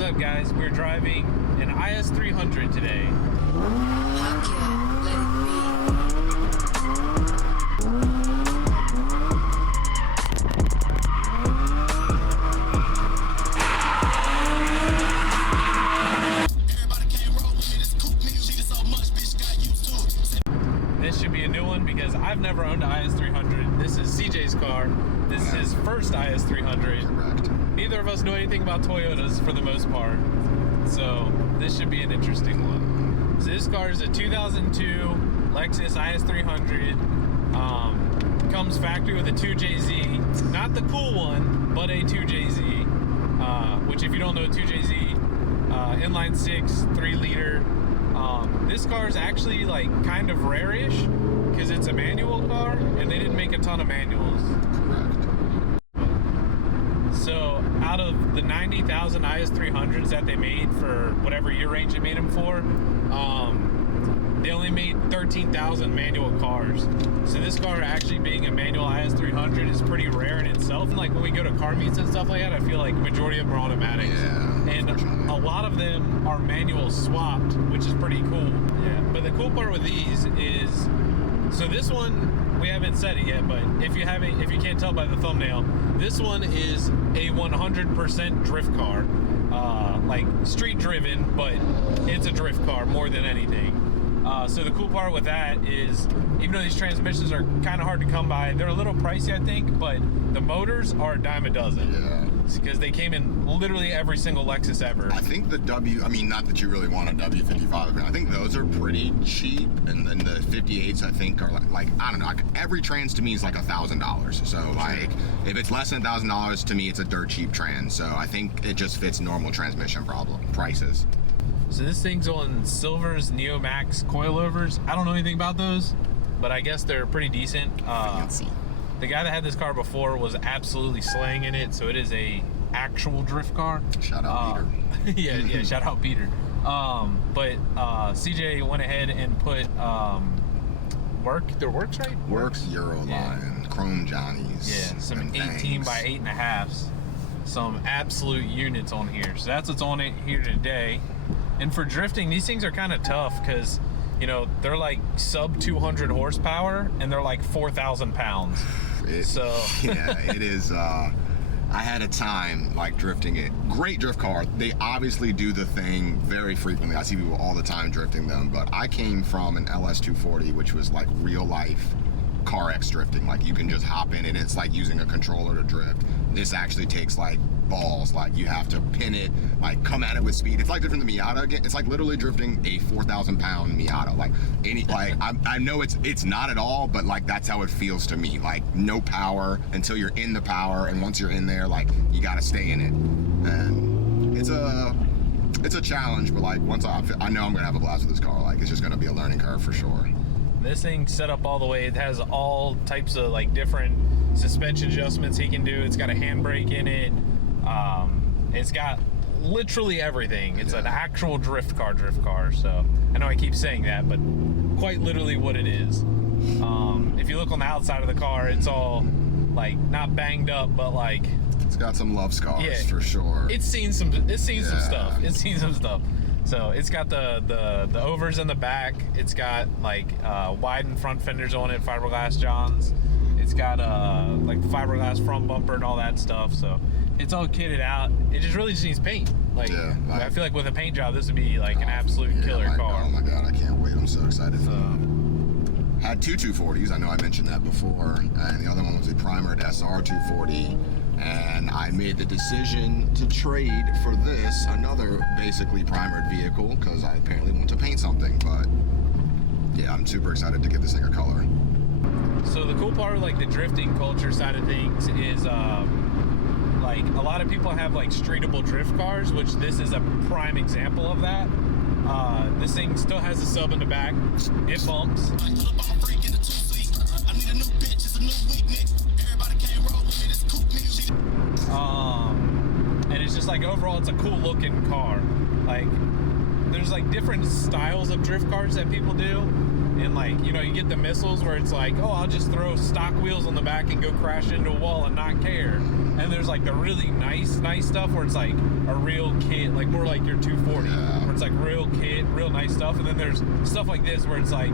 What's up, guys? We're driving an IS300 today. Heck yeah, let it be. This should be a new one because I've never owned an IS300. This is CJ's car. This is his first IS300. Correct. Neither of us know anything about Toyotas for the most part, so this should be an interesting one. So this car is a 2002 Lexus is300. Comes factory with a 2JZ, not the cool one, but a 2JZ, which if you don't know, 2JZ, inline 6, 3 liter. This car is actually like kind of rare-ish because it's a manual car and they didn't make a ton of manuals. Correct. So out of the 90,000 IS300s that they made for whatever year range they made them for, they only made 13,000 manual cars. So this car actually being a manual IS300 is pretty rare in itself. And like when we go to car meets and stuff like that, I feel like majority of them are automatics. Yeah, and a lot of them are manual swapped, which is pretty cool. Yeah. But the cool part with these is, so this one, we haven't said it yet, but if you can't tell by the thumbnail, this one is a 100% drift car. Like street driven, but it's a drift car more than anything. So the cool part with that is, even though these transmissions are kind of hard to come by, they're a little pricey, I think, but the motors are a dime a dozen. Yeah. Because they came in literally every single Lexus ever. I think the not that you really want a W55, but I think those are pretty cheap, and then the 58s I think are like I don't know, like every trans to me is like $1,000. So like if it's less than $1,000 to me, it's a dirt cheap trans. So I think it just fits normal transmission prices. So this thing's on Silver's Neo Max coilovers. I don't know anything about those, but I guess they're pretty decent. Fancy. The guy that had this car before was absolutely slaying in it, so it is a actual drift car. Shout out Peter. yeah, shout out Peter. But CJ went ahead and put their works, right? Works, Euroline, Yeah. Chrome Johnnies. Yeah, some and 18 things. by 8.5s. Some absolute units on here. So that's what's on it here today. And for drifting, these things are kind of tough because, you know, they're like sub 200 horsepower and they're like 4,000 pounds. Yeah, it is. I had a time like drifting it. Great drift car. They obviously do the thing very frequently. I see people all the time drifting them. But I came from an LS240, which was like real life car X drifting. Like you can just hop in it. It's like using a controller to drift. This actually takes like balls. Like you have to pin it, like come at it with speed. It's like different than Miata again. It's like literally drifting a 4,000 pound Miata. Like I know it's not at all, but like that's how it feels to me. Like no power until you're in the power, and once you're in there, like you got to stay in it. And it's a challenge, but like once I know I'm gonna have a blast with this car. Like it's just gonna be a learning curve for sure. This thing's set up all the way. It has all types of like different suspension adjustments he can do. It's got a handbrake in it. It's got literally everything. It's an actual drift car. So I know I keep saying that, but quite literally what it is. If you look on the outside of the car, it's all like not banged up, but like it's got some love scars for sure. It's seen some stuff. It's seen some stuff. So it's got the overs in the back. It's got like widened front fenders on it, fiberglass johns. It's got like fiberglass front bumper and all that stuff. So it's all kitted out. It just really just needs paint. Like I feel like with a paint job, this would be like an absolute killer car. Oh my god, I can't wait! I'm so excited. Had two 240s. I know I mentioned that before, and the other one was a primered SR 240. And I made the decision to trade for this, another basically primered vehicle, because I apparently want to paint something. But yeah, I'm super excited to give this thing a color. So the cool part of like the drifting culture side of things is like a lot of people have like streetable drift cars, which this is a prime example of that. This thing still has a sub in the back. It bumps. And it's just like overall it's a cool looking car. Like there's like different styles of drift cars that people do, And like, you know, you get the missiles where it's like, oh, I'll just throw stock wheels on the back and go crash into a wall and not care. And there's like the really nice stuff where it's like a real kit, like more like your 240, where it's like real kit, real nice stuff. And then there's stuff like this where it's like,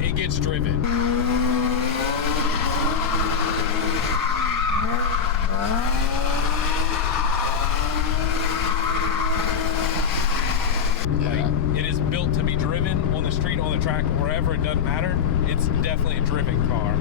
it gets driven. Like, it is built to be driven on the street, on the track, wherever, it doesn't matter. It's definitely a driven car.